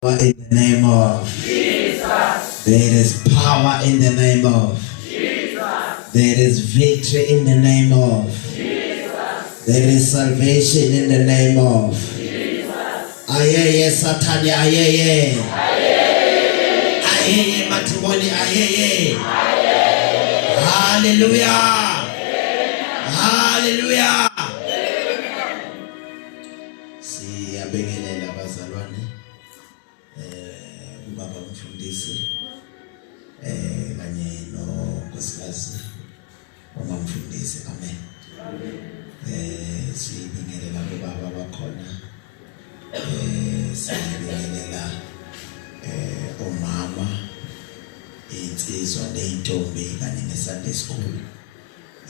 In the name of Jesus. There is power in the name of Jesus. There is victory in the name of Jesus. There is salvation in the name of Jesus. Ayeye Satani ayeye Ayeye. Ayeye matimoni ayeye Ayeye. Hallelujah. Hallelujah. Siyabingelela bazalwane ubaba umfundisi kanye nonkosikazi umamfundisi amen. Siyabingelela ubaba bakhona siyabingelela omama insizwa neyintombi kanye neSunday school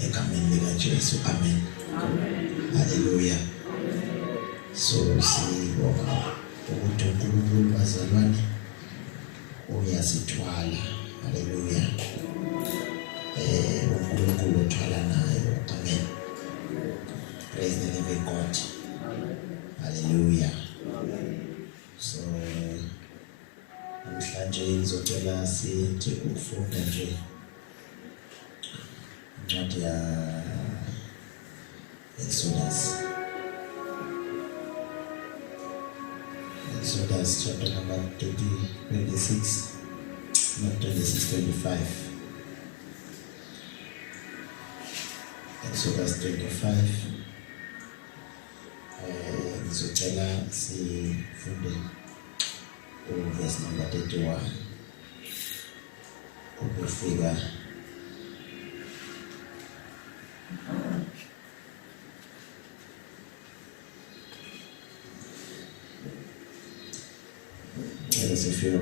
egameni likaJesu amen. Hallelujah. So sibonga ukuthi uNkulunkulu bazalwane uyasithwala. Hallelujah. uNkulunkulu uthwala nayo amen. Praise the living God. Hallelujah. So namhlanje ngizocela sithi ukufunda nje incwadi ya Exodus chapter number 26, not 26, 25. Exodus 25. Ngizocela sifunde verse number 31. Ukufika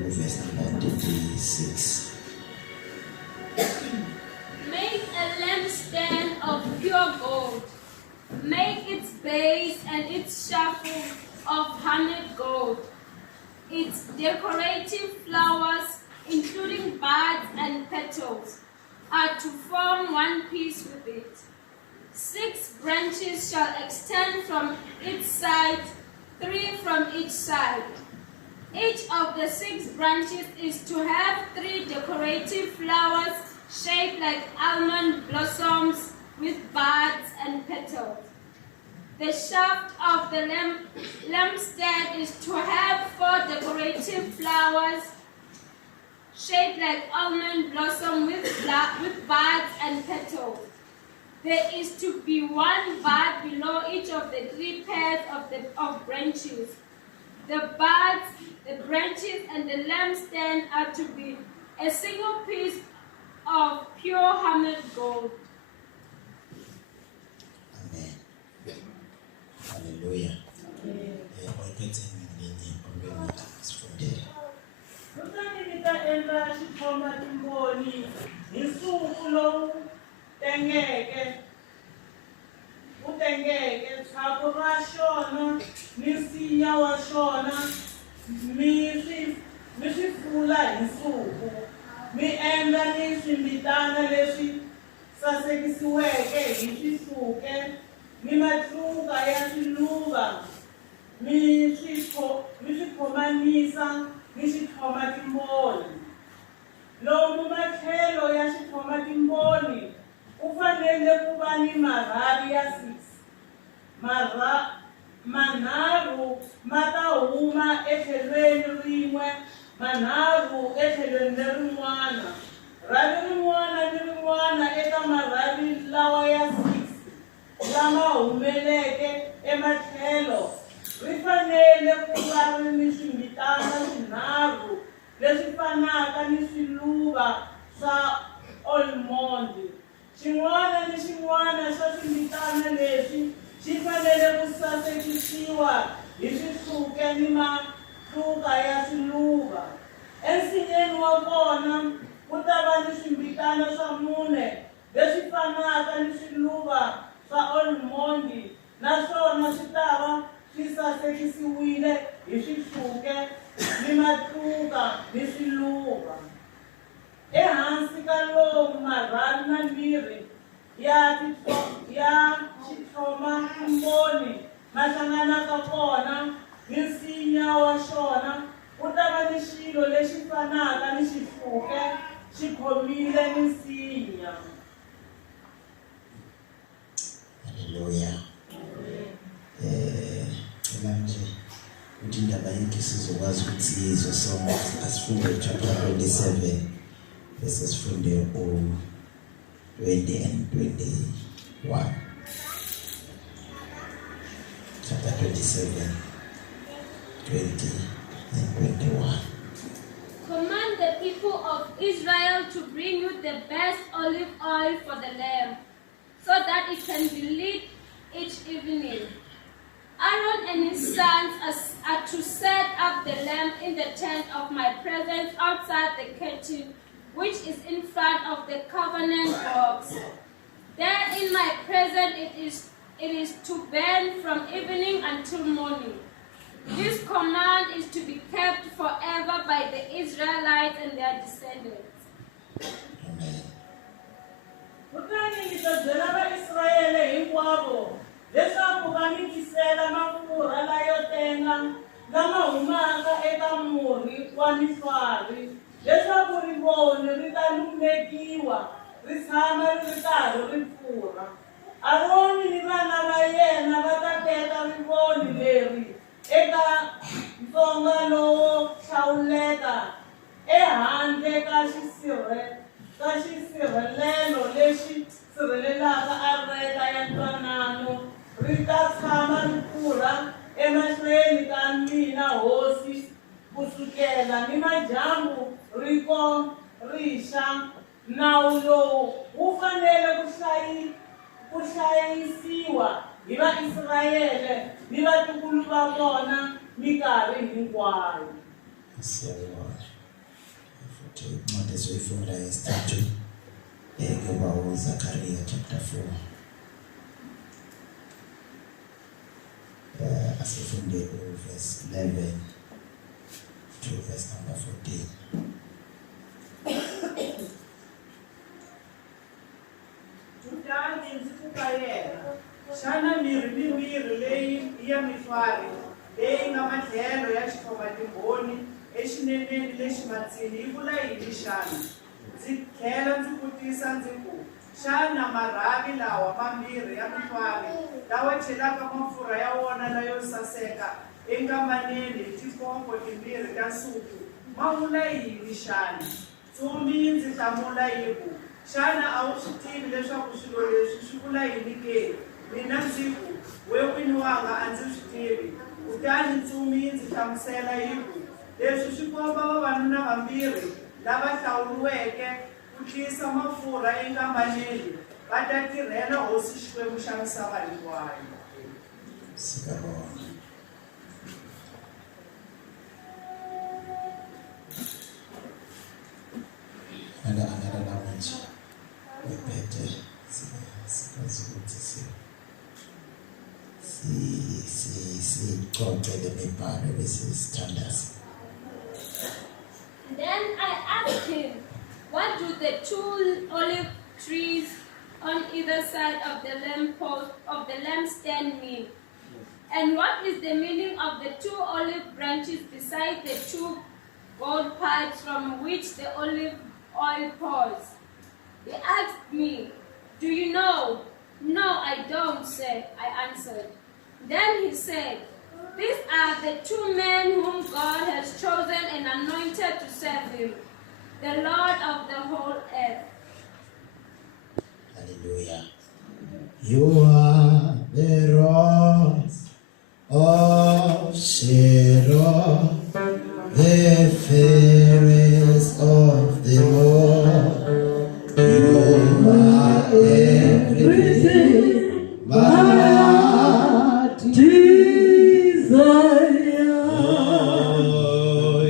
verse number 36. Make a lampstand of pure gold. Make its base and its shaft of hammered gold. Its decorative flowers, including buds and petals, are to form one piece with it. 6 branches shall extend from its side, 3 from each side. Each of the 6 branches is to have 3 decorative flowers shaped like almond blossoms with buds and petals. The shaft of the lampstand is to have 4 decorative flowers shaped like almond blossom with buds and petals. There is to be 1 bud below each of the 3 pairs of branches. The buds, the branches, and the lampstand are to be a single piece of pure hammered gold. Amen. Hallelujah. Utengeke thabo ra xona misinya wa xona mi swi pfula hi nsuku mi endla ni swimbitana leswi sasekisiweke hi swihluke ni matluka ya swiluva mi swi khomanisa ni xikhoma timboni. Lomu matlhelo ya xikhoma timboni ku fanele ku va ni marhavi ya 6. Manharhu ma ta huma etlhelweni rin'we, manharhu etlhelweni lerin'wana. Rhavi rin'wana ni rin'wana eka marhavi lawa ya 6 lama humeleke ematlhelo ri fanele ku va ri ni swimbitana swinharhu leswi fanaka ni swiluva swa almond. Xin'wana ni xin'wana xa swimbitana leswi xi fanele ku sasekisiwa hi swihluke ni matluka ya swiluva. Ensinyeni wa kona ku ta va ni swimbitana swa 4 leswi fanaka ni swiluva swa almond, naswona swi ta va swi sasekisiwile hi swihluke ni matluka ni swiluva. Ehansi ka lomu marhavi mambirhi ya xikhoma timboni ma hlanganaka kona, misinya wa xona ku ta xikhomile misinya. Hallelujah. Manje uthi indaba yethu sizokwazi ukuthi izosoma asifunde chapter 27 bese sifunde u-20 and 21. Chapter 27, 20 and 21. Command the people of Israel to bring you the best olive oil for the lamb, so that it can be lit each evening. Aaron and his sons are to set up the lamp in the tent of my presence outside the curtain, which is in front of the covenant box. There in my presence it is to burn from evening until morning. This command is to be kept forever by the Israelites and their descendants. Amen. Kutani ngizobyela va-Israyele hinkwavo leswaku va mi tisela mafurha layo tenga lama humaka eka murhi wa mifari, leswaku rivoni ri ta lumekiwa ri tshama ri ri karhi ri pfurha. Aroni ni vana va yena va ta teka rivoni leri eka ntsonga lowo hlawuleka ehandle ka xisirhelelo lexi sirhelelaka areka ya ntwanano, ri ta tshama ri pfurha emahlweni ka mina hosi kusukela ni madyambu rixa. Nawu lowu wu fanele ku hlayisiwa hi va-Israyele ni vatukulu va vona minkarhi hinkwayo. Siyabonga. Futhi incwadi ezoyifunda yesithathu kuba uZakhariya chapter 4. Asifunde verse 11 to verse number 14. Kutani ndzi ku ka yena, xana mirhi mimbirhi leyi ya mifari leyi nga matlhelo ya xithombatimbhoni exineneni lexi matsini yi vula yini xana? Ndzi tlhela ndzi vutisa ndzi ku, xana marhavi lawa mambirhi ya mifari lawa chelaka mafurha ya wona layo saseka enkambaneni hi tipompo timbirhi ta nsuku ma vula yini xana? Tsumi ndzi hlamula yi ku, xana a wu swi tivi leswaku swilo leswi swi vula yini ke? Mina ndzi ku, we n'wini wanga a ndzi swi tivi. Kutani Tsumi ndzi hlamusela yi ku, leswi swi komba vavanuna vambirhi lava hlawuriweke ku tisa mafurha enkambaneni va ta tirhela hosi Xikwembu xa misava hinkwayo. Siyabonga. Another language wephethe sikwazi ukuthi sicoce le mibhalo bese sithandaza. Then I asked him, what do the two olive trees on either side of the lamppost of the lampstand mean? And what is the meaning of the two olive branches beside the two gold pipes from which the olive oil pours? He asked me, do you know? No, I don't, I answered. Then he said, these are the two men whom God has chosen and anointed to serve him, the Lord of the whole earth. Hallelujah. You are the rose of Sharon, the fairest of the Lord. You are everything my heart desire.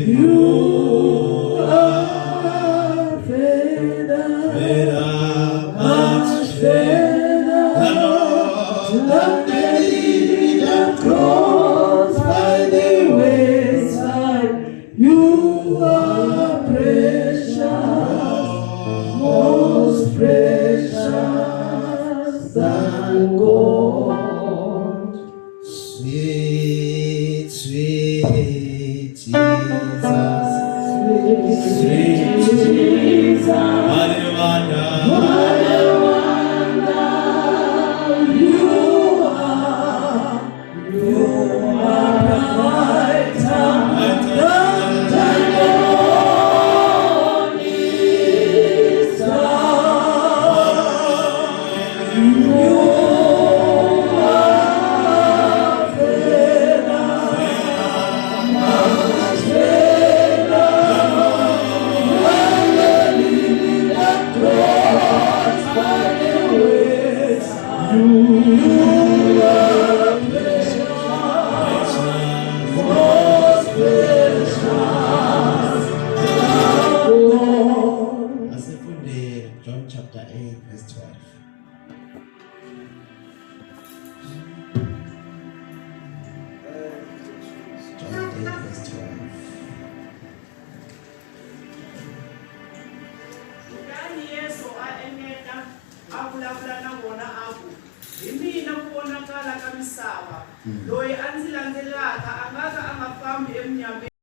You are better, much better than the lily that grows by the wayside. You are precious, most precious than gold. Sweet, sweet Jesus. loyi a ndzi landzelaka a nga ka a nga fambi emnyameni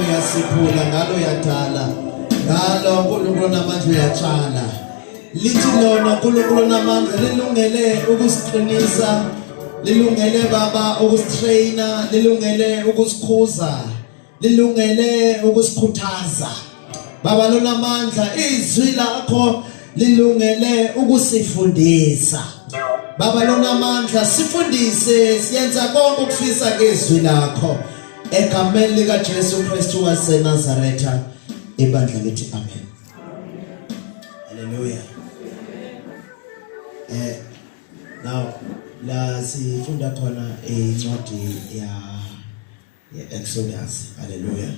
uyasiphula ngalo uyadala ngalo uNkulunkulu namandla uyatshala lithi lona uNkulunkulu namandla lilungele ukusiqinisa lilungele baba ukustraina lilungele ukusikhuza lilungele ukusikhuthaza baba lona amandla izwi lakho lilungele ukusifundisa baba lona amandla sifundise siyenza konke ukufisa kezwi lakho egameni lika Jesu Kristu waseNazaretha ibandla lithi amen. Hallelujah. Now la sifunda khona incwadi ya Exodus. Hallelujah.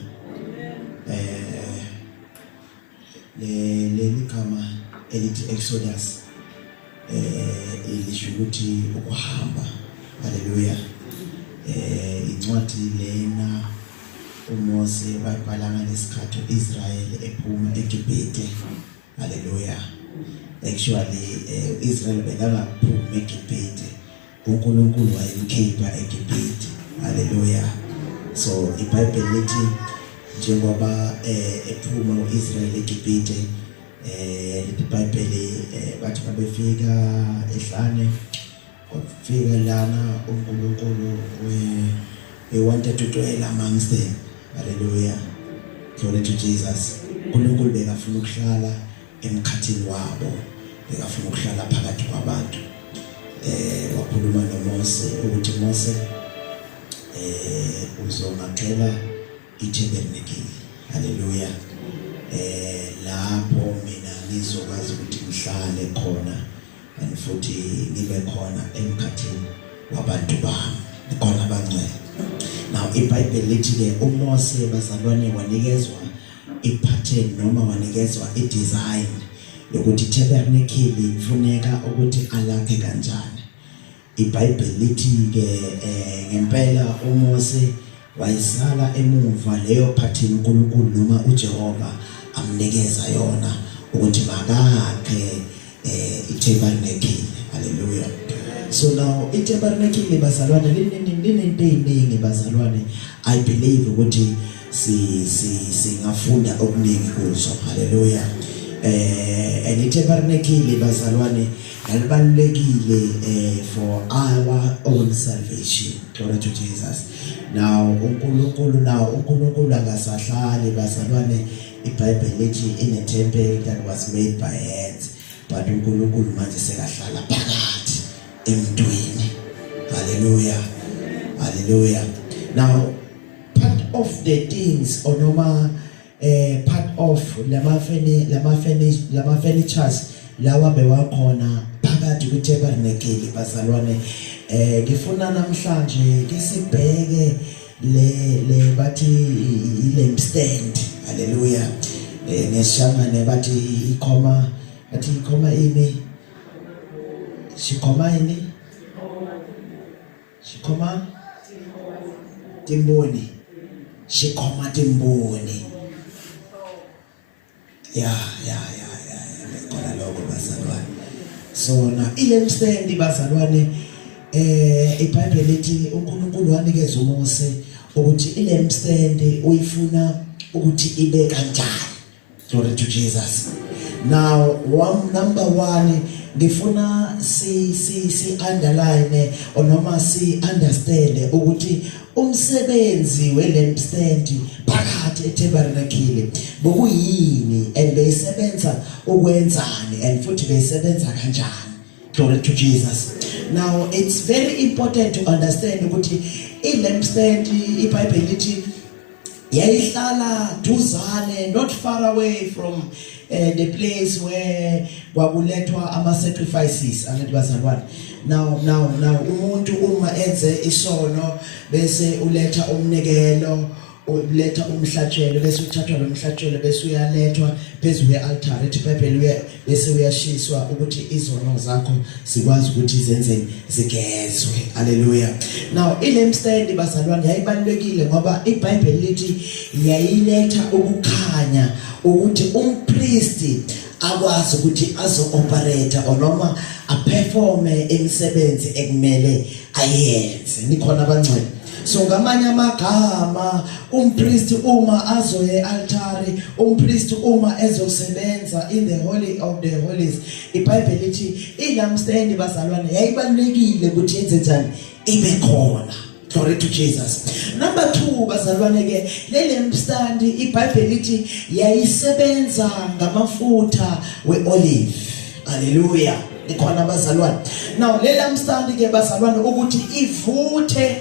Le kama elithi Exodus ilisho ukuthi ukuhamba. Hallelujah. Incwadi lena uMose babhala ngesikhathi uIsrael ephuma eGibhite. Hallelujah. Actually Israel bengaphuma eGibhite uNkulunkulu wayemkhipha eGibhite. Hallelujah. So iBhayibheli lithi njengoba ephuma uIsrael eGibhite iBhayibheli bathi babefika ehlane fika lana uNkulunkulu we wanted to dwell amongst them. Hallelujah. Glory to Jesus. uNkulunkulu bekafuna ukuhlala emkhathini wabo bekafuna ukuhlala phakathi kwabantu wakhuluma noMose ukuthi Mose uzongacela iTabernacle. Hallelujah. Lapho mina ngizokwazi ukuthi ngihlale khona and futhi ngibe khona emkhathini wabantu bami khona abangcwele. Now iBhayibheli lithi ke uMose bazalwane wanikezwa ipattern noma wanikezwa idesign yokuthi iTabernacle ifuneka ukuthi alakhe kanjani. iBhayibheli lithi ke ngempela uMose wayisala emuva leyo phathini uNkulunkulu noma uJehova amnikeza yona ukuthi makakhe itabernacle. Hallelujah. So now itabernacle bazalwane linento eziningi bazalwane. I believe ukuthi singafunda okuningi kuzo. Hallelujah. And itabernacle bazalwane nalibalulekile for our own salvation. Glory to Jesus. Now uNkulunkulu akasahlali bazalwane. iBhayibheli lithi in a temple that was made by hands, but uNkulunkulu manje sekahlala phakathi emntwini. Hallelujah. Hallelujah. Now part of the things or noma part of lama furnitures lawa bewakhona phakathi kweTabernacle bazalwane. Ngifuna namhlanje kisibheke le bathi lampstand. Hallelujah. Nesishangane bathi ikhoma ini shikhoma timboni yeah ngikhola lokho bazalwane. So na lampstand bazalwane iBhayibheli lithi uNkulunkulu wanikeza uMose ukuthi lampstand uyifuna ukuthi ibe kanjani. Glory to Jesus. Now number 1 ngifuna si underline or noma si understand ukuthi umsebenzi welampstand phakathi eTabernacle bokuyini and beyisebenza ukwenzani and futhi beyisebenza kanjani. Glory to Jesus. Now it's very important to understand ukuthi ilampstand iBhayibheli lithi yayihlala duzane, not far away from the place where kwakulethwa ama sacrifices angatibazalwane. Now umuntu uma enze isono bese uletha umnikelo, uletha umhlatshelo bese uthathwa lo mhlatshelo bese uyalethwa phezu kwealtar eThebeli bese uyashiswa ukuthi izono zakho sikwazi ukuthi izenze zigezwe. Hallelujah. Now ilampstand bazalwane yayibalulekile ngoba iBhayibheli lithi yayiletha ukukhanya ukuthi umpriest akwazi ukuthi azo-operate or noma aperforme imisebenzi ekumele ayenze. Nikhona abangcwele. So ngamanye amagama umpriest uma azoye altari, umpriest uma ezosebenza in the holy of the holies, iBhayibheli lithi ilampstand bazalwane yayibalulekile ukuthi yenze njani ibe khona. Glory to Jesus. Number 2 bazalwane ke lampstand iBhayibheli lithi yayisebenza ngamafutha weolive. Hallelujah. Ikhona abazalwane. Now lampstand ke bazalwane ukuthi ivuthe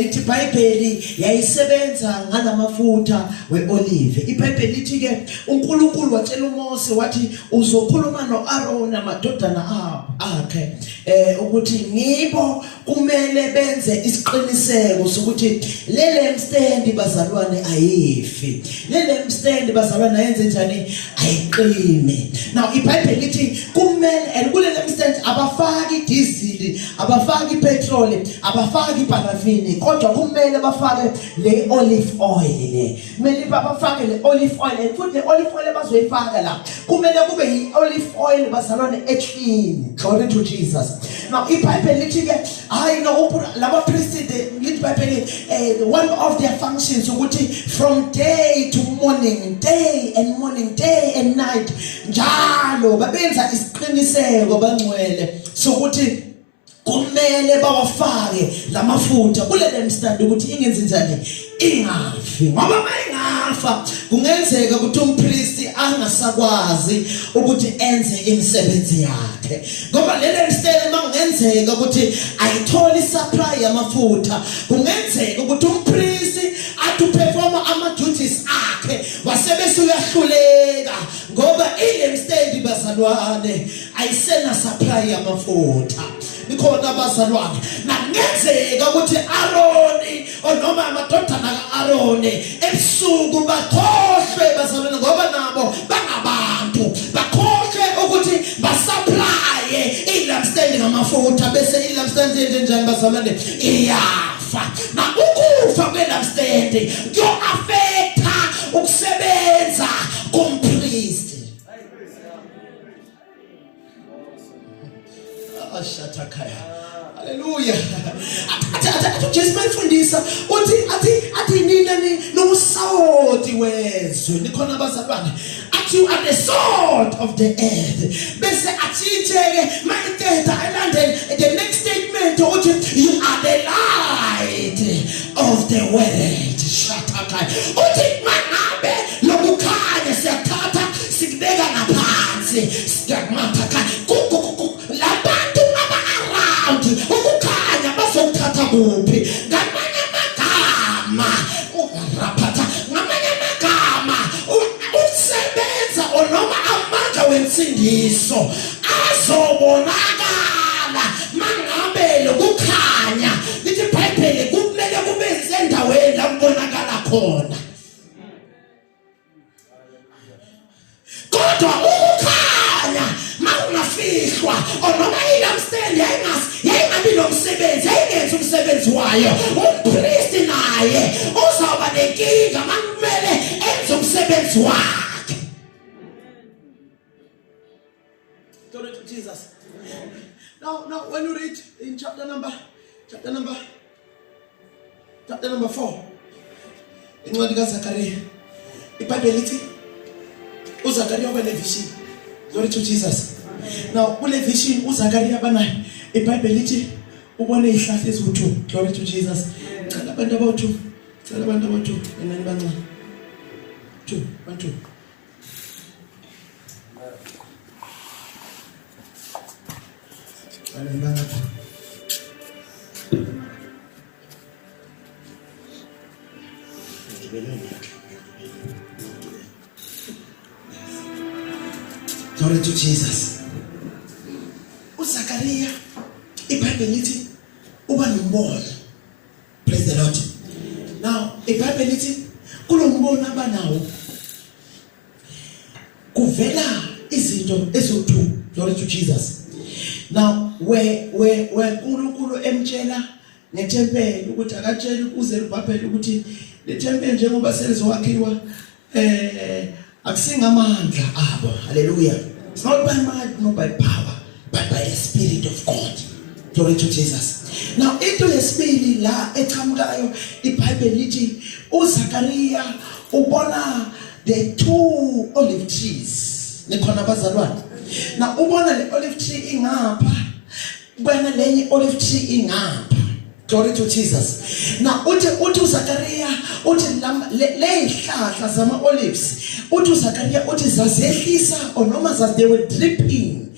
ithi iBhayibheli yayisebenza ngalamafutha weolive. iBhayibheli lithi ke uNkulunkulu watshela uMose wathi uzokhuluma noAaron namadodana akhe ukuthi ngibo kumele benze isiqiniseko sokuthi lampstand bazalwane ayifi. Lampstand bazalwane ayenze njani ayiqine. Now iBhayibheli lithi kumele kule lampstand abafaki diesel, abafaki petrol, abafaki parafini, kodwa kumele bafake le olive oil le. Kumele bafake le olive oil futhi le olive oil bazoyifaka la. Kumele kube yi olive oil bazalwane eclean. Glory to Jesus. Now iBhayibheli lithi ke hayi no laba priest lithi iBhayibheli one of their functions ukuthi from day to morning, day and night njalo babenza isiqiniseko bangcwele sokuthi kumele bawafake lamafutha kule lampstand ukuthi ingenzi njani ingafi. Ngoba mayingafa kungenzeka ukuthi umpriest angasakwazi ukuthi enze imisebenzi yakhe. Ngoba le lampstand mangenzeka ukuthi ayitholi supply yamafutha, kungenzeka ukuthi umpriest athi performa ama duties akhe wasebese uyahluleka ngoba ilampstand bazalwane ayisena supply yamafutha. Nikhona abazalwane nakungenzeka ukuthi Aaroni noma amadodana kaAaroni ebusuku bakhohlwe bazalwane ngoba nabo bangabantu bakhohlwe ukuthi basupply ilampstand ngamafutha bese ilampstand lamstand enjani bazalwane iyafa na ukufa kwelamstand kuyo-affecta ukusebenza kompriest. Ashatakaya. Hallelujah. Athi Jesu mayifundisa uthi nina ni nomsawoti wezwe nikhona abazalwane athi you are the salt of the earth bese athitheke mayithetha alandele the next statement uthi you are the light of the world. Shatakaya. Uthi mangabe lokukhanya siyathatha sikubeka ngaphansi siyakumathaka labantu ukukhanya bazokuthatha kuphi ngamanye amagama raphatha ngamanye amagama usebenza onoma amandla wensindiso azobonakala mangabe lokukhanya lithi iBhayibheli kumele kube sendaweni la kubonakala khona kodwa ukukhanya makungafihlwa onoma ilamstand yayingabi nomsebenzi yayingenza umsebenzi wayo umpristi naye uzawuba nenkinga makumele enze umsebenzi wakhe. Glory to Jesus. Now when you read in chapter number 4 incwadi kaZakhariya iBhayibheli lithi uZakhariya ube nevision. Glory to Jesus. Now kule vision uZakhariya banayo iBhayibheli lithi ubone izihlahla eziwu2. Glory to Jesus. Cala abantu abawu2 enani bancane 2 Glory to Jesus. uZakhariya iBhayibheli lithi uba nombono. Praise the Lord. Now iBhayibheli lithi kulo mbono abanawo kuvela izinto eziwu2. Glory to Jesus. Now where uNkulunkulu emtshela ngetempeli ukuthi akatshela uZerubhabheli ukuthi le tempeli njengoba selizowakhiwa akusingamandla abo. Hallelujah. It's not by might, not by power, but by the Spirit of God. Glory to Jesus. Now into yesibili la eqhamukayo iBhayibheli lithi uZakhariya ubona the 2 olive trees. Nikhona abazalwane. Now ubona le olive tree ingapha, ubona lenye olive tree ingapha. Glory to Jesus. Now uthi uZakhariya uthi le ihlahla zama olives uthi uZakhariya uthi zazehlisa onoma they were dripping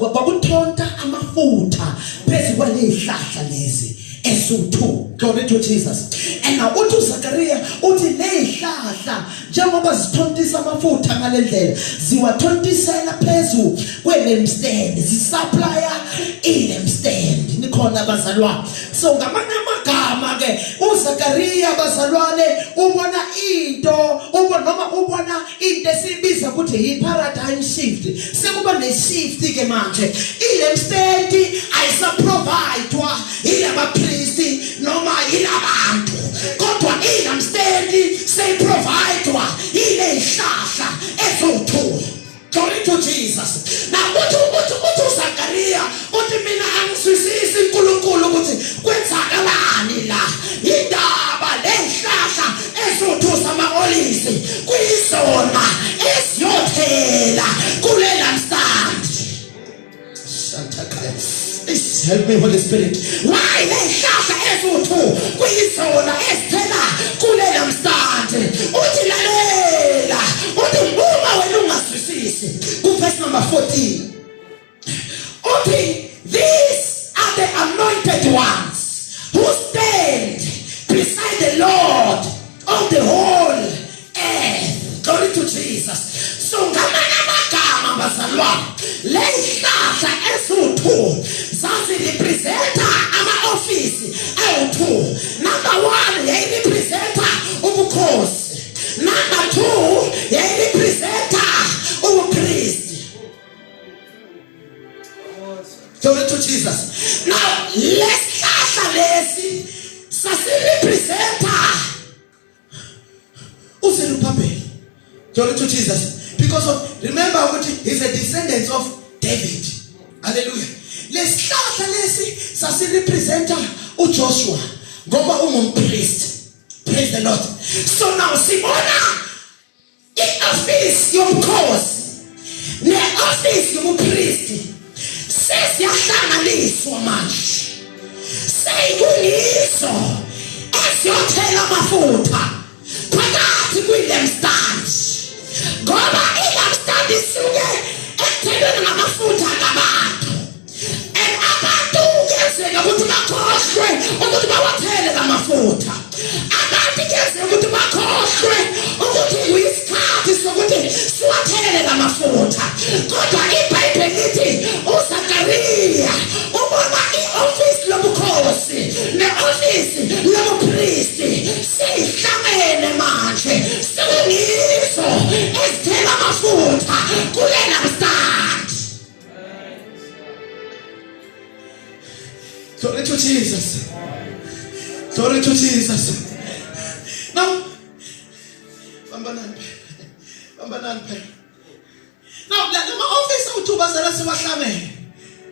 bakuthonta amafutha phezu kwale ihlahla lezi esu2. Glory to Jesus. And now uthi uZakhariya uthi le ihlahla njengoba zithontisa amafutha ngalendlela ziwathontisela phezu kwelemstand zisupplya ilemstand. Nikhona abazalwane. So ngamanye amagama ke uZakhariya bazalwane ubona into esibiza ukuthi i-paradigm shift. Sekuba ne-shift ke manje ilemstand ayisaprovide ilabapristi noma ilabantu kodwa ilemstand seyiprovide ile ihlahla ezo2. Glory to Jesus. Now uthi uZakhariya uthi mina angiswisisi uNkulunkulu ukuthi kwenzakalani la indaba lehlahla ezo2 sama-olives kuyizona esiyothela kulela stand. Shantakaya. Help me, Holy Spirit. Why lehlahla ezo2 kuyizona esithela kulela stand. Uthi lalela uthi uma wena ungaswisisi verse number 14. Okay, these are the anointed ones who stand beside the Lord of the whole earth. Glory to Jesus. So ngamanye amagama bazalwane lehlahla ezu2 zazirepresenta ama-ofisi awu2. Number 1 yayirepresenta ubukhosi. Number 2 yayirepresenta ubupriest. Glory to Jesus. Now Glory to Jesus. Because of, remember what he's a descendant of David. Hallelujah. Lesihlahla lesi sasirepresenta uJoshua ngoba ungumpriest. Praise the Lord. So now sibona i-office yomkhosi ne-office yobupriest sesiyahlanganiswa manje. Seyikuyiso esiyothela amafutha phakathi kwi-lampstand ngoba i-lampstand isuke ekuthelweni ngamafutha ngabantu, and abantu kuyenzeka ukuthi bakhohlwe ukuthi bawathele ngamafutha. Abantu kuyenzeka ukuthi bakhohlwe ukuthi kuyisikhathi sokuthi siwathele ngamafutha. Kodwa iBhayibheli lithi uZakariya ubona i-office lobukhosi ne-office lobupristi seyihlangene manje, sekuyizo ezithela amafutha kule lampstand. Glory to Jesus. Glory to Jesus. Now, now, my office out to Bazara.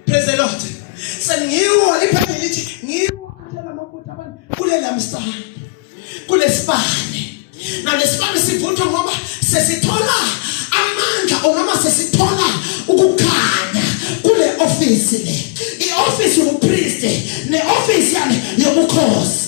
Praise the Lord. Say, you are the penalty. You are the span. Now, the span is put on Mama says it all. Amanda or Mama says it all. Ukukanya. Kule office. The office of priest. The office of cause.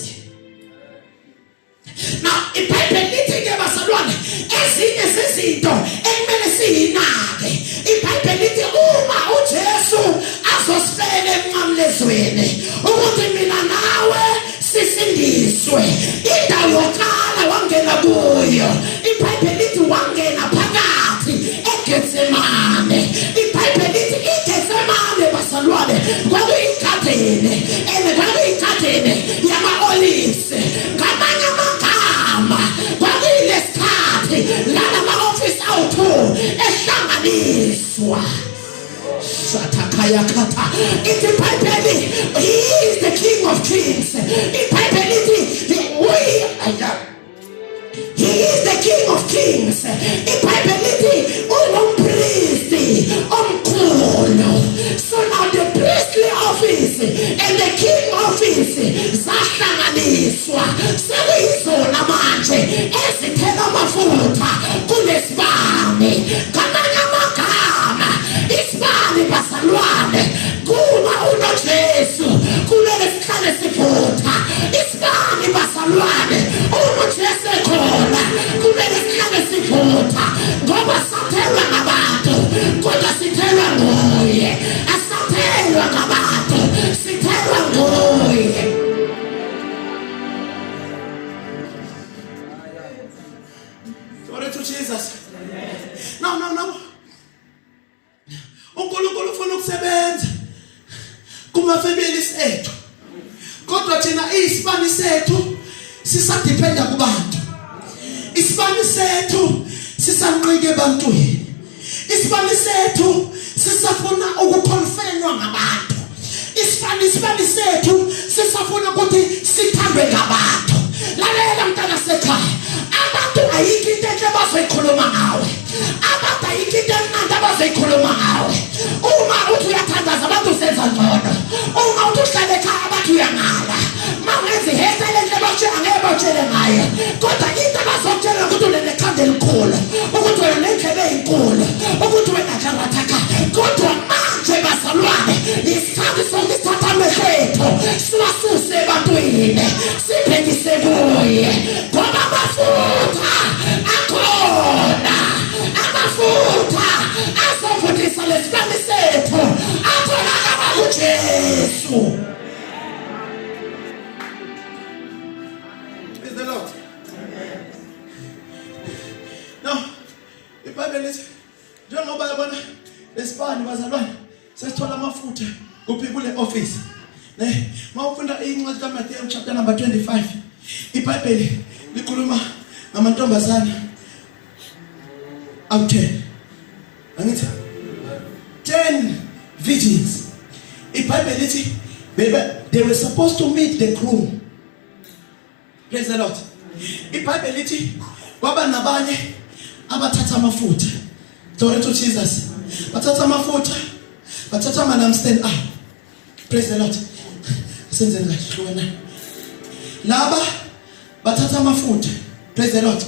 Now, if I believe in Barcelona, as it is a seat, and Messi nage. If I believe in Uma, Jesus, as was fed and mamless way. Utimina nawe, sisindiswe. Ida yokala wangena buyo. If I believe in wangena pagati, eketsemane. If I believe in eketsemane Barcelona, kwalo ikatene, and kwalo ikatene, yama olives, kamanya lana ma-office auto ehlanganiswa shatakaya kata. iBhayibheli, he is the King of Kings. iBhayibheli, he is the King of Kings. iBhayibheli, umpristi omkhulu. So now the priestly office and the king office zahlanganiswa, sekuyizona manje ezithela amafutha kulesibane. Ngamanye amagama, isibane bazalwane kuma unoJesu kuleli sihlale sifutha. Isibane bazalwane unoJesu ekhona kuleli sihlale sifutha, ngoba sathelwa ngabantu kodwa sithelwa nguye. Asathelwa ngabantu sithelwa nguye. Glory to Jesus. No. uNkulunkulu ufuna ukusebenza kumafamily ethu, kodwa thina isibani sethu sisadependa kubantu. Isibani sethu sisanqike ebantwini. Isibani sethu sisafuna ukukonfenwa ngabantu. Isibani sethu sisafuna ukuthi sithandwe ngabantu. Lalela mntana sekhaya, abantu ayikho into enhle bazoyikhuluma ngawe. Abantu ayikho into emnandi abazoyikhuluma ngawe. Uma uthi uyathandaza abantu usenza ngcono. Uma uthi uhlale ekhaya abantu uyangala. Mangenzi heta lenhle angeke batshele ngayo. Kodwa into abazokutshela ukuthi unekhanda elikhulu, ukuthi wena nendlebe ezinkulu, ukuthi wena jawathaka. Kodwa manje bazalwane, isikhathi sokuthatha amehlo ethu siwasuse ebantwini sibhekise kuye, ngoba amafutha akhona. Amafutha azovutisa lesibani sethu atholakala kuJesu. Praise the Lord. Now, iBhayibheli lithi njengoba yabona lesibani bazalwane sesithola amafutha kuphi kule office. Mawufunda incwadi kaMathewu chapter number 25, iBhayibheli likhuluma ngamantombazana awu-10. Angithi 10 virgins. iBhayibheli lithi they were supposed to meet the groom. Praise the Lord. iBhayibheli lithi kwaba nabanye abathatha amafutha. Glory to Jesus. Bathatha amafutha, bathatha amanamstand. Praise the Lord. Senzeni kahlukana. Laba bathatha amafutha. Praise the Lord.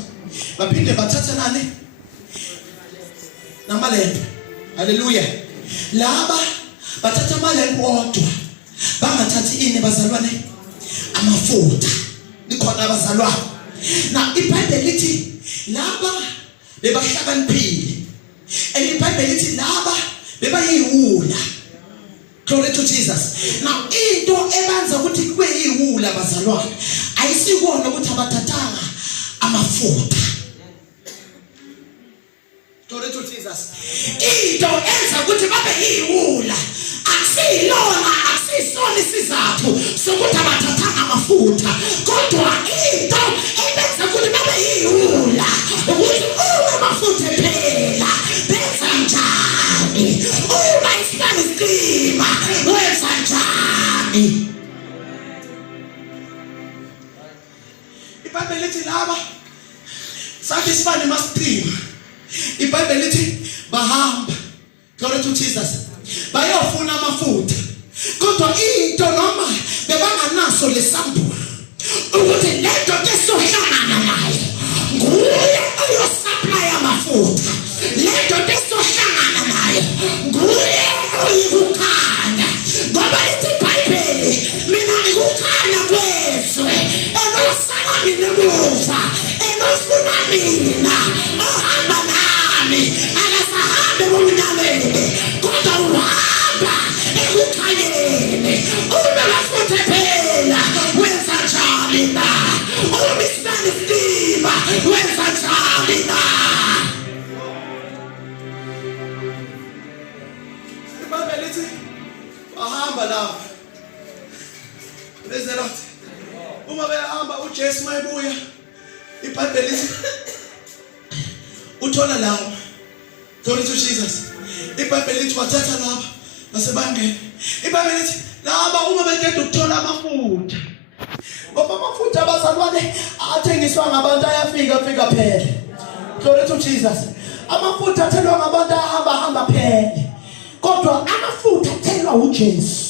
Baphinde bathatha nani? Namalembe. Hallelujah. Laba bathatha amalembe wodwa. Bangathathi ini bazalwane? Amafutha. Nikhona abazalwane. Na iBhayibheli lithi laba bebahlakaniphile. iBhayibheli lithi laba bebayiwula. Glory to Jesus. Now into ebanza ukuthi kube yiwula bazalwane ayisikona ukuthi abathathanga amafutha. Glory to Jesus. Into enza ukuthi babe yiwula akusiyilona akusisona isizathu sokuthi abathathanga amafutha kodwa into ebenza ukuthi babe yiwula ukuthi uma amafutha phela benza njani uma isibani siqima wenza njani. iBhayibheli lithi laba sathi isibani masiqima. iBhayibheli lithi bahamba. Glory to Jesus. Bayofuna amafutha kodwa into noma bebanganaso lesambulo ukuthi lento esohlangana nayo nguye oyosupply amafutha. Lento esohlangana nayo nguye oyikukhanya ngoba lithi iBhayibheli mina ngikukhanya kwezwe enosala mina emuva enofuna mina ohamba nami akasahambe ngomnyameni kodwa uhamba ekukhanyeni. Uma amafutha phela wenza njani na? Uma isibani siqima wenza njani na? iBhayibheli lithi bahamba lapha. Praise the Lord. Uma behamba uJesu mayebuya iBhayibheli lithi uthola lapha. Glory to Jesus. iBhayibheli lithi wathatha lapha basebangena. iBhayibheli lithi laba uma beqeda ukuthola amafutha ngoba amafutha abazalwane athengiswa ngabantu ayafika phela. Glory to Jesus. Amafutha athelwa ngabantu ahamba phela kodwa amafutha athelwa uJesu.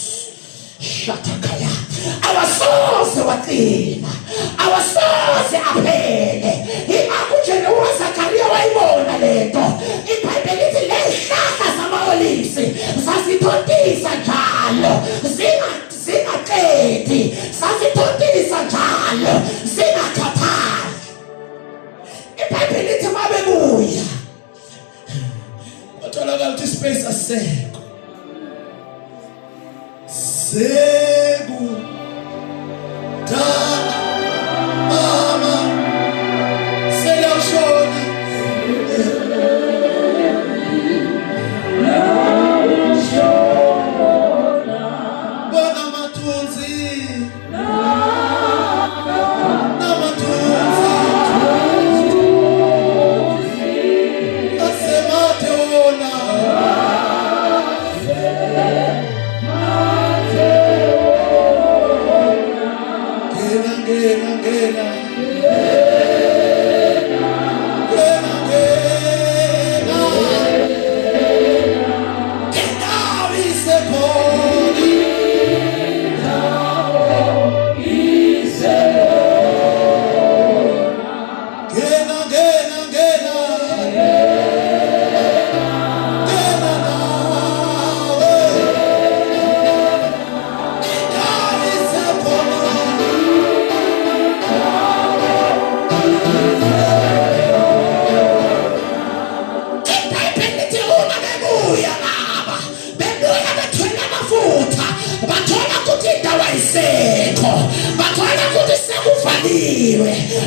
Shatakaya awasoze wathina awasoze aphele. Akujene uZakaria wayibona lento. iBhayibheli lithi lehlahla zamaolisi sasithontisa njalo zingaqedi sasithontisa njalo zingathathani. iBhayibheli lithi mabebuya watholakala ukuthi ispace asekho. Segu ta mama selashona bona mathunzi asemate ona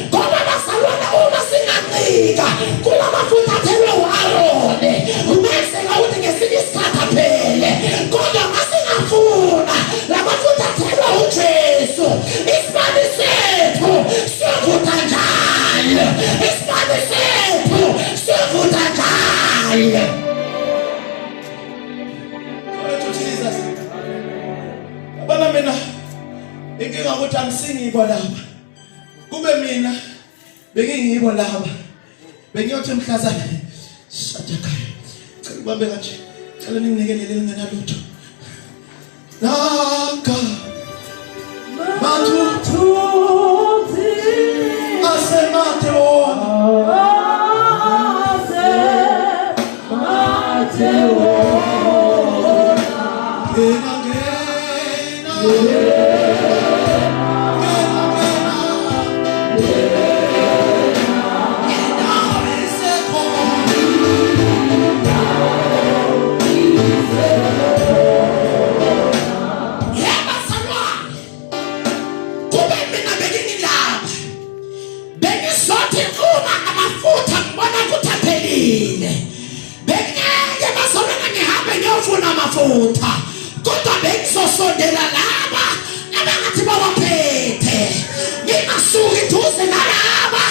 ngoba basalwana uma singancika kulamafutha athelwe uAarone umenzela ukuthi ngesinye isikhathi aphele kodwa masingafuna lamafutha athelwe uJesu isibani sethu siyavutha njalo. Isibani sethu siyavutha njalo. Glory to Jesus. Baba mina inkinga ukuthi angisingibo lapha kube mina bengingibo laba bengiyothi mhlazane shathakaya cela ubambe kanje cela ninginekelele lingenalutho nanka mathu kodwa bengizosondela laba abangathi bawaphethe ngingasuki duze nalaba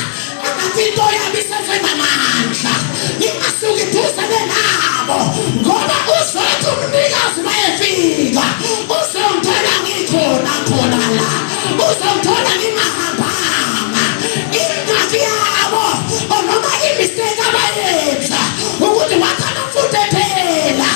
angathi into yami isesenamandla ngingasuki duze nabo ngoba uzothi umnikazi bayefika uzongithola ngikhona la uzongithola ngingahambanga ingxaki yabo noma imistake abayenza ukuthi wathana futhi phela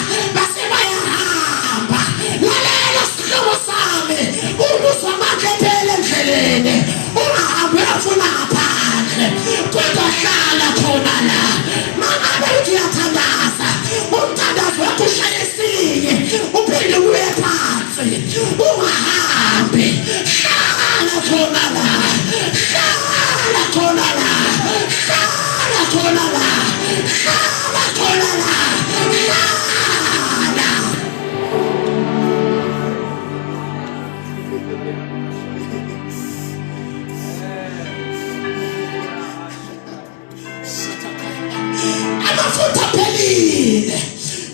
umuzwa makepele endleleni ungahambi uyafuna ngaphandle kodwa hlala khona la mangabe uthi uyathandaza umthandazo wakho uhlale esinye uphinde uye phansi ungahambi hlala khona la hlala khona la hlala khona la hlala khona la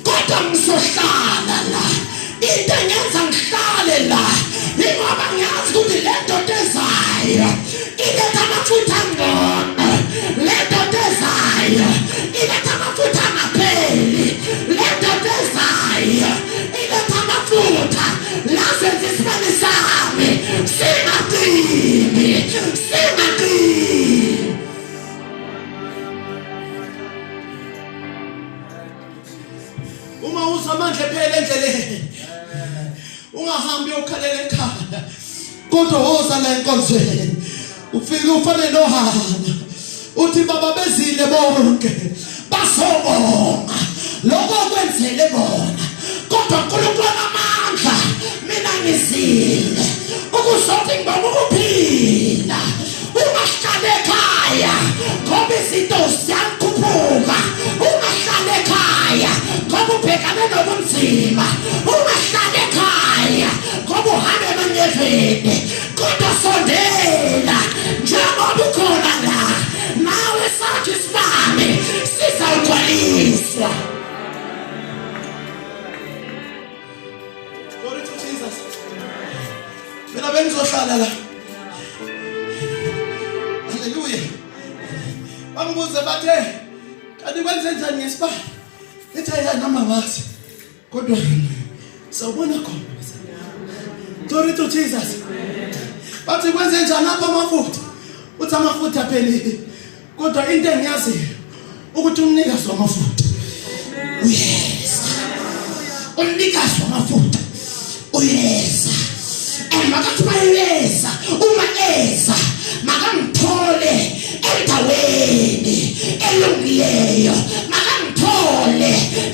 kodwa ngizohlala la into engenza ngihlale la ngoba ngiyazi ukuthi le ndoda ezayo iletha amafutha angcono le ndoda ezayo iletha amafutha angapheli le ndoda ezayo iletha amafutha lazenza isibani sami singaqini uma uzamandla phela endleleni ungahambi ukhalela ekhaya kodwa woza la enkonzweni ufike ufane noHana uthi baba bezile bonke basonga lokho kwenzele bona kodwa uNkulunkulu amandla mina ngizile ukuzothi ngibona ukuphila ungahlala ekhaya ngoba izinto ziyakhuphuka ungahlala ekhaya ngoba ubhekane nobunzima ungahlala ekhaya ngoba uhambe emanyeveni kodwa sondela njengoba ukhona la nawe sathi isibane sizawugcwaliswa. Glory to Jesus. Mina bengizohlala la. Hallelujah. Bangibuze bathe kanti kwenze njani ngesibane? Ethaya nama wathi kodwa sawubona khona. Glory to Jesus. Bathi kwenze njani apha amafutha? Uthi amafutha aphelile. Kodwa into engiyaziyo ukuthi umnikazi wamafutha uyeza. Umnikazi wamafutha uyeza. Makathi bayeza uma eza makangithole endaweni elungileyo makangithole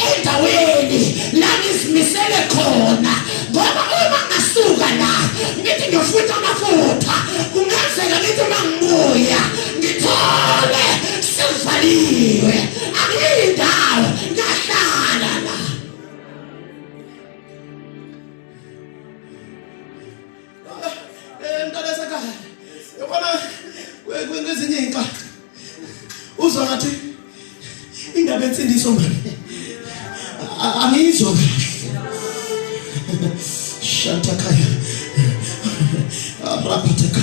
endaweni la ngizimisele khona ngoba uma ngasuka la ngithi ngiyofutha amafutha kungenzeka ngithi mangibuya ngithole sivaliwe angiyindawo ngahlala la. Kwezinye inkhathi uzwa ngathi indaba ensindiso manje angizwa shatakaya rapateka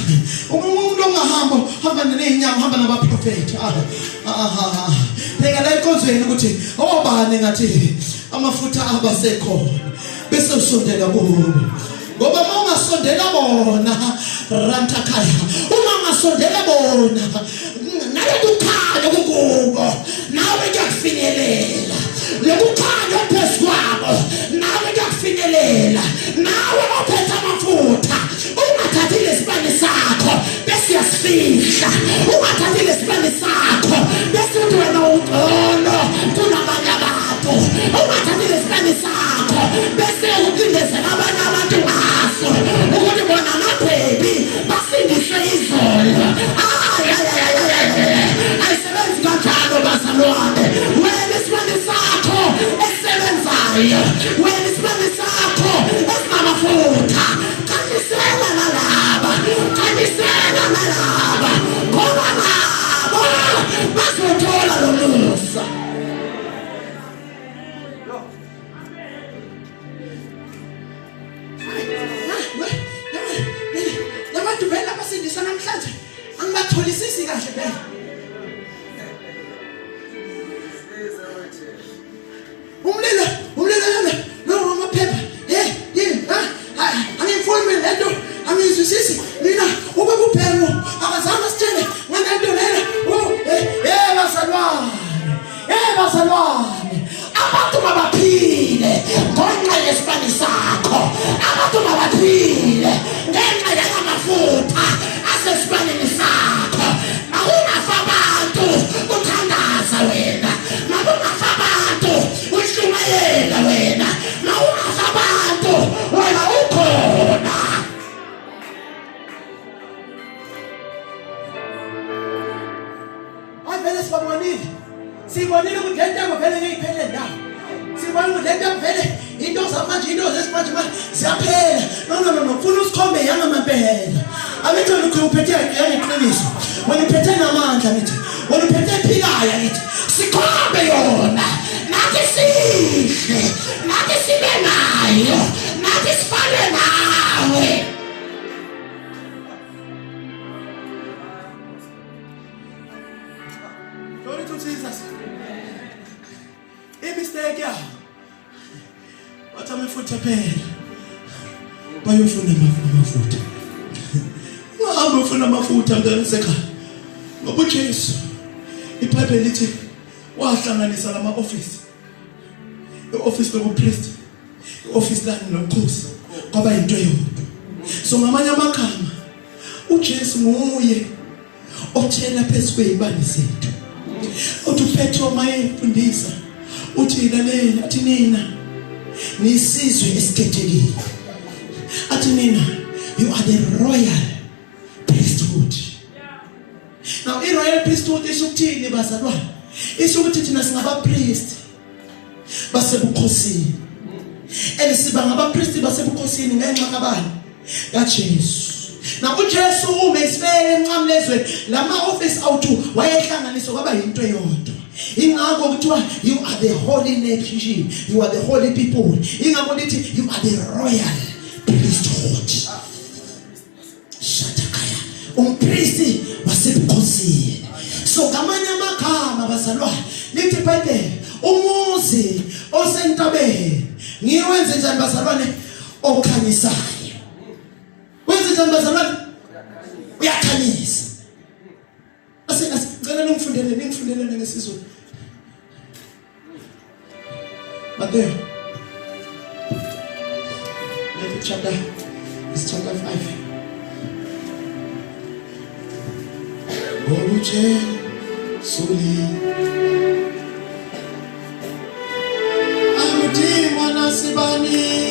umuntu ongahamba nenyawo hamba nabaprofeti phela la enkonzweni ukuthi obani ngathi amafutha abasekhona bese usondela kubo ngoba uma ungasondela bona rantakaya uma ungasondela bona nalo kukhanya kukubo isibaluli sakho bese uthi wena ungcono kunabanye abantu. Ungathathi lesibani sakho bese ucindezela abanye abantu ngaso ukuthi bona amabhebi basindise izolo. Ayisebenzi kanjalo bazalwane. Wena isibani sakho esisebenzayo, wena isibani sakho esinamafutha, khanyisela nalaba, khanyisela nalaba ngoba nabo bazothola lo musa. Labantu vele abasindisa namhlanje angibatholisisi kahle vele. Umlilo yona no amaphepha angifuni lento angizwisisi mina ubaba uBhemu akazange sitshele nganento lena. Bazalwane abantu mabaphile ngenxa yesibani sakho, abantu mabaphile ngenxa yamafutha asesibanini sakho. Makungafa abantu uthandaza wena, makungafa abantu ushumayela wena, makungafa abantu wena ukhona. Vele sibonile ukuthi le ntambo vele ngeyiphelele ndawo. Sibonile ukuthi le ntambo vele into zamanje, into zesimanje ziyaphela. No, ufuna usikhombe yangamampela. Abethi wena uphethe yangeqiniso, wena uphethe namandla ngithi, wena uphethe ephikayo ngithi sikhombe yona, nathi sihle, nathi sibe nayo, nathi sifane nawe. Glory to Jesus. Mistake ya wathi amafutha phela bayofuna amafutha. Ungahamba ufuna amafutha mntana sekhaya ngoba uJesu iBhayibheli lithi wahlanganisa lama office, i-office lobupriest, i-office lani lomkhosi kwaba into eyodwa. So ngamanye amagama uJesu nguye otshela phezu kwezibani zethu. Uthi uPetro mayefundisa uthi lalela, athi nina nisizwe esikhethekile, athi nina you are the royal priesthood. Now i-royal priesthood isho ukuthini bazalwane? Isho ukuthi thina singabapriest basebukhosini, and siba ngabapriest basebukhosini ngenxa kabani? kaJesu. Now uJesu uma esifele encamlezweni lama office awuthu wayehlanganiswa kwaba into eyodwa. Ingakho kuthiwa you are the holy nation, you are the holy people. Ingakho lithi you are the royal priesthood. Shatakaya umpristi wasebukhosini. So ngamanye amagama bazalwane lithi iBhayibheli umuzi osentabeni ngiwenze njani bazalwane? Okhanyisayo. Wenze njani bazalwane? Uyakhanyisa. Ngicela ningifundele ngesizulu. Matthew chapter 5. Jesu amudima nasibani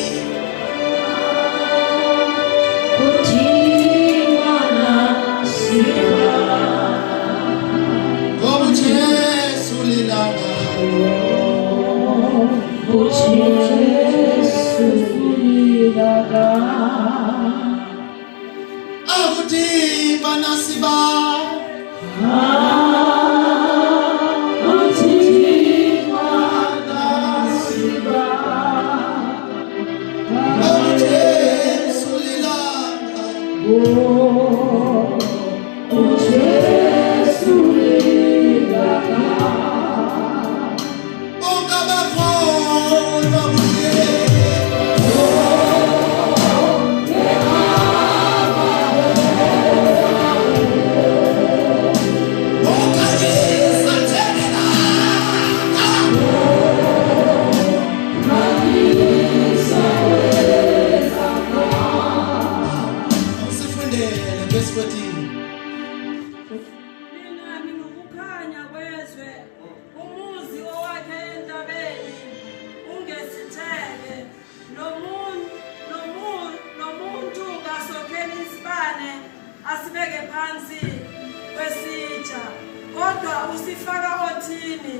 kodwa usifaka othini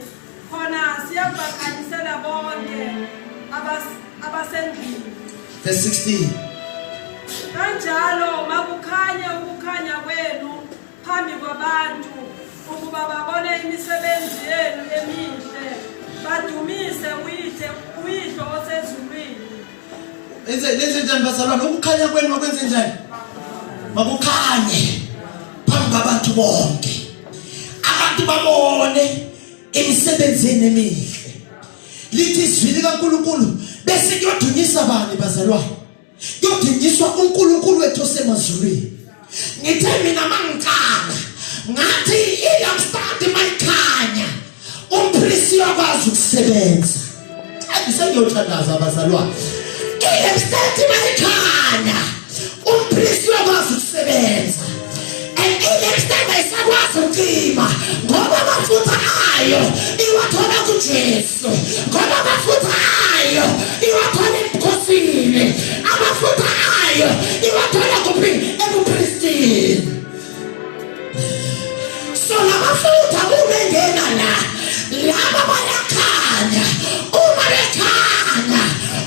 khona siyabakhanyisela bonke abasendlini. Verse 16. Kanjalo makukhanye ukukhanya kwenu phambi kwabantu ukuba babone imisebenzi yenu emihle badumise uyihlo osezulwini. Lenze njani bazalwane? Ukukhanya kwenu makwenze njani? Makukhanye phambi kwabantu bonke. Abantu babone imisebenzi yenu emihle. Lithi izwi likaNkulunkulu bese kuyodunyiswa bani bazalwane? Kuyodunyiswa uNkulunkulu wethu osemazulwini. Ngithe mina mangicana ngathi ilamstandi mayikhanya umprisi uyakwazi ukusebenza. Sengiyothakaza abazalwane. Ilamstandi mayikhanya umprisi uyakwazi ukusebenza. Ilamstandi ayisakwazi ukucima ngoba amafutha ayo iwathola kuJesu. Ngoba amafutha ayo iwathola ebukhosini. Amafutha ayo iwathola kuphi? Ebupristini. So lamafutha umengena la laba bayakhanya. Uma bekhanya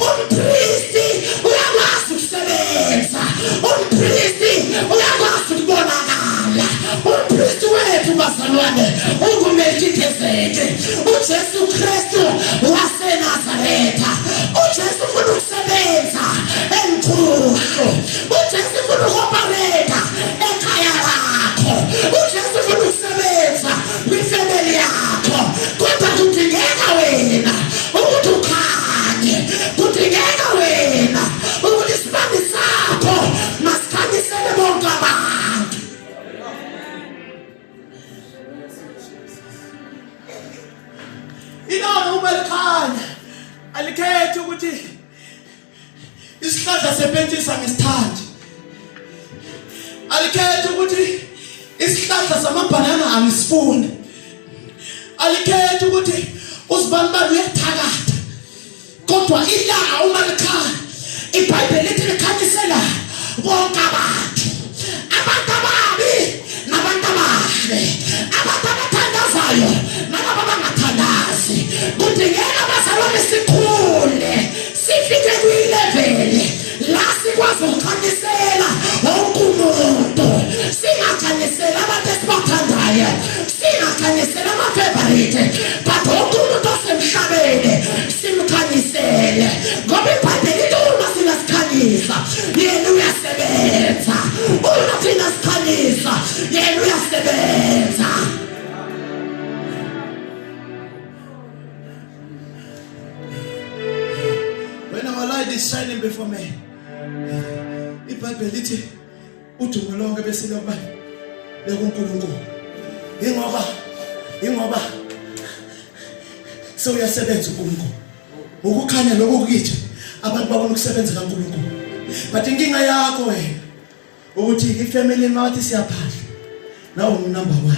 umpristi uyakwazi ukusebenza. Umpristi uyakwazi ukubonakala. Umpristi wethu bazalwane unguMelkisedeki. uJesu Kristu waseNazaretha. uJesu ufuna ukusebenza emkhulu. uJesu ufuna ukuoperate ekhaya lakho. uJesu ufuna ukusebenza kwifamily yakho. Kodwa kudingeka wena ukuthi ukhanye. Kudingeka wena ukuthi isibani sakho masikhanyisele bonke abantu. Ilona uma likhanya alikhethi ukuthi isihlahla sepentshisa ngesithandi. Alikhethi ukuthi isihlahla samabhanana angisifuni. Alikhethi ukuthi uzibanibani uyathakatha. Kodwa ila uma likhanya iBhayibheli lithi likhanyisela bonke abantu. Abantu ababi nabantu abahle. Abantu abathandazayo nalabo abangathandazi. Kudingeka abazalwane sikhule sifike kwi-level la sikwazi ukukhanyisela wonke umuntu. Singakhanyisela abantu esibathandayo. Singakhanyisela ama-favorite. But wonke umuntu osemhlabeni simkhanyisele. Ngoba iBhayibheli lithi uma sinasikhanyisa yena uyasebenza. Uma thina sikhanyisa yena uyasebenza. When our light is shining before me, iBhayibheli lithi udumo lonke bese loba lekuNkulunkulu. Ingoba sewuyasebenza uNkulunkulu. Ukukhanya lokho kithi abantu babona ukusebenza kaNkulunkulu. But inkinga yakho wena ukuthi ifamily mathi siyaphahla. Nawo number 1.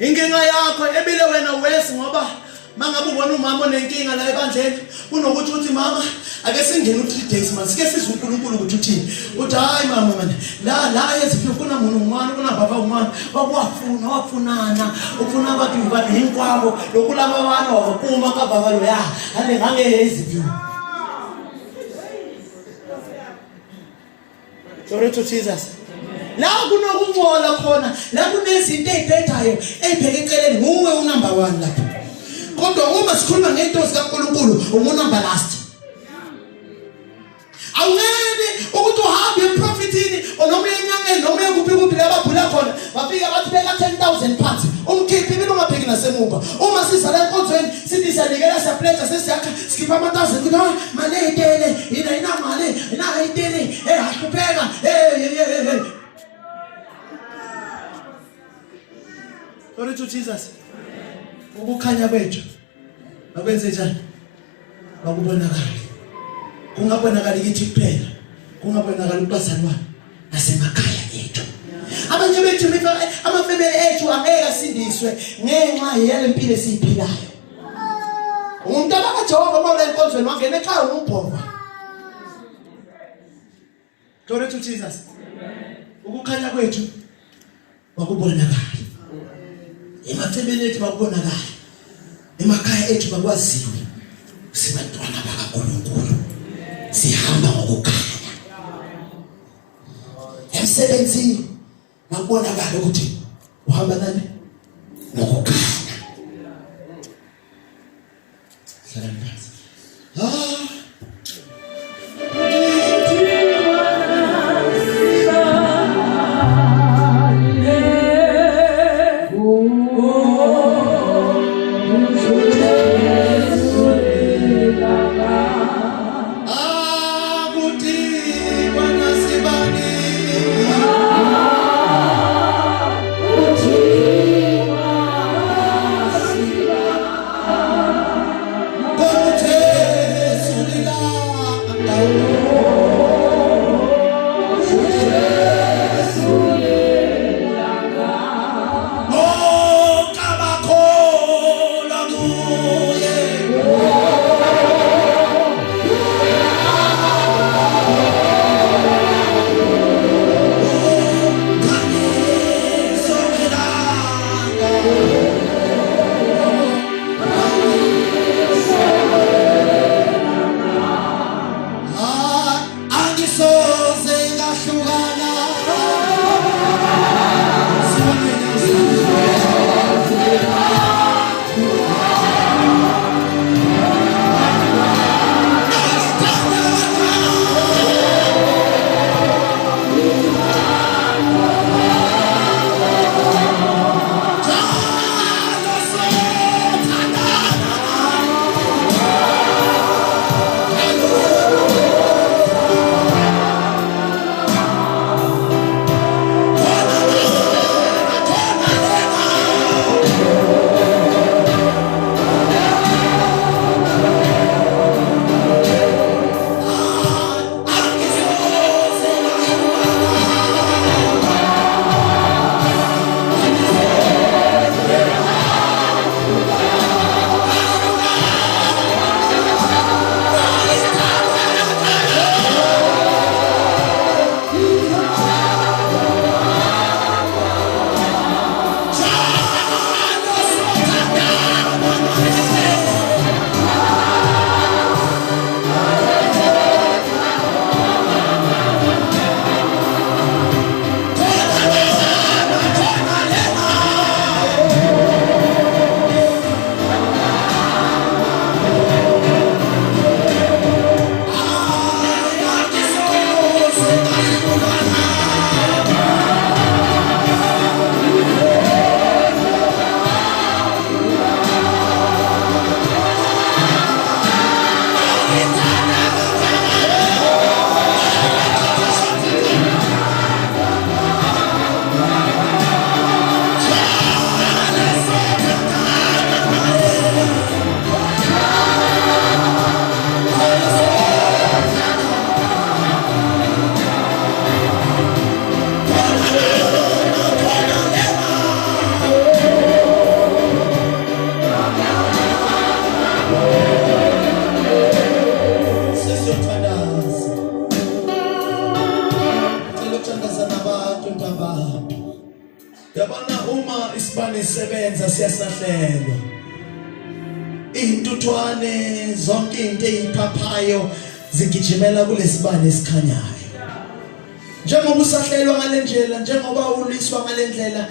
Inkinga yakho ebile wena wesi ngoba mangabe ubona umama onenkinga la ebandleni kunokuthi uthi mama ake singene u3 days man sike sizwe uNkulunkulu ukuthi uthini. Uthi hayi mama man la yeziphi ufuna umuntu ungwana kuna baba ungwana wafunana ufuna abantu bathi hinkwabo lokulaba abana wabakuma ka baba lo ya ane ngange yeziphi. Glory to Jesus. La kunokungola khona la kunezinto ezibhedayo ezibheke eceleni nguwe unumber 1 lapha. Kodwa uma sikhuluma ngento zikaNkulunkulu umunumber last. Awungene ukuthi uhambe eprofitini noma enyangeni noma ekuphi lababhula khona bafika bathi beka 10,000 pounds umkhiphi mina ungapheki nasemuva. Uma sizala enkonzweni sithi siyanikela siyapledge sesiyakha skipha ama-1000 kuthi hayi mali eyitele ina mali ina eyitele akupheka Glory to Jesus. Ukukhanya kwethu akwenze njani? Bakubonakala. Kungabonakala kithi kuphela. Kungabonakala ubazalwane nasemakhaya ethu. Abanye bethu amafamily ethu angeke asindiswe ngenxa yale mpilo esiphilayo. Umuntu abakaJehova uma enkonzweni wangena ekhaya umbhova. Glory to Jesus. Ukukhanya kwethu makubonakala. Emafemini ethu makubonakala. Emakhaya ethu bakwaziwe. Sibantwana bakaNkulunkulu. Sihamba ngokukhanya. Emsebenzini makubonakala ukuthi uhamba nani? Ngokukhanya. Salam phansi. Yabona uma isibane sisebenza siyasahlelwa. Intuthwane zonke into eziphaphayo zigijimela kulesibane esikhanyayo. Njengoba usahlelwa ngalendlela, njengoba uliswa ngalendlela,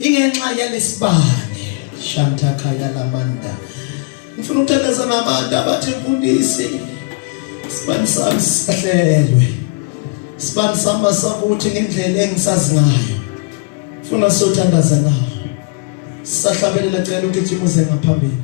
ingenxa yalesibane. Shanta khaya lamanda. Ngifuna ukuthandaza nabantu abathi mfundisi, isibane sami sisahlelwe. Sibani samba sakuthi ngendlela engisazi ngayo. Ufuna sothandaza nawe. Sisahlabelela cela ukuthi imuze ngaphambili.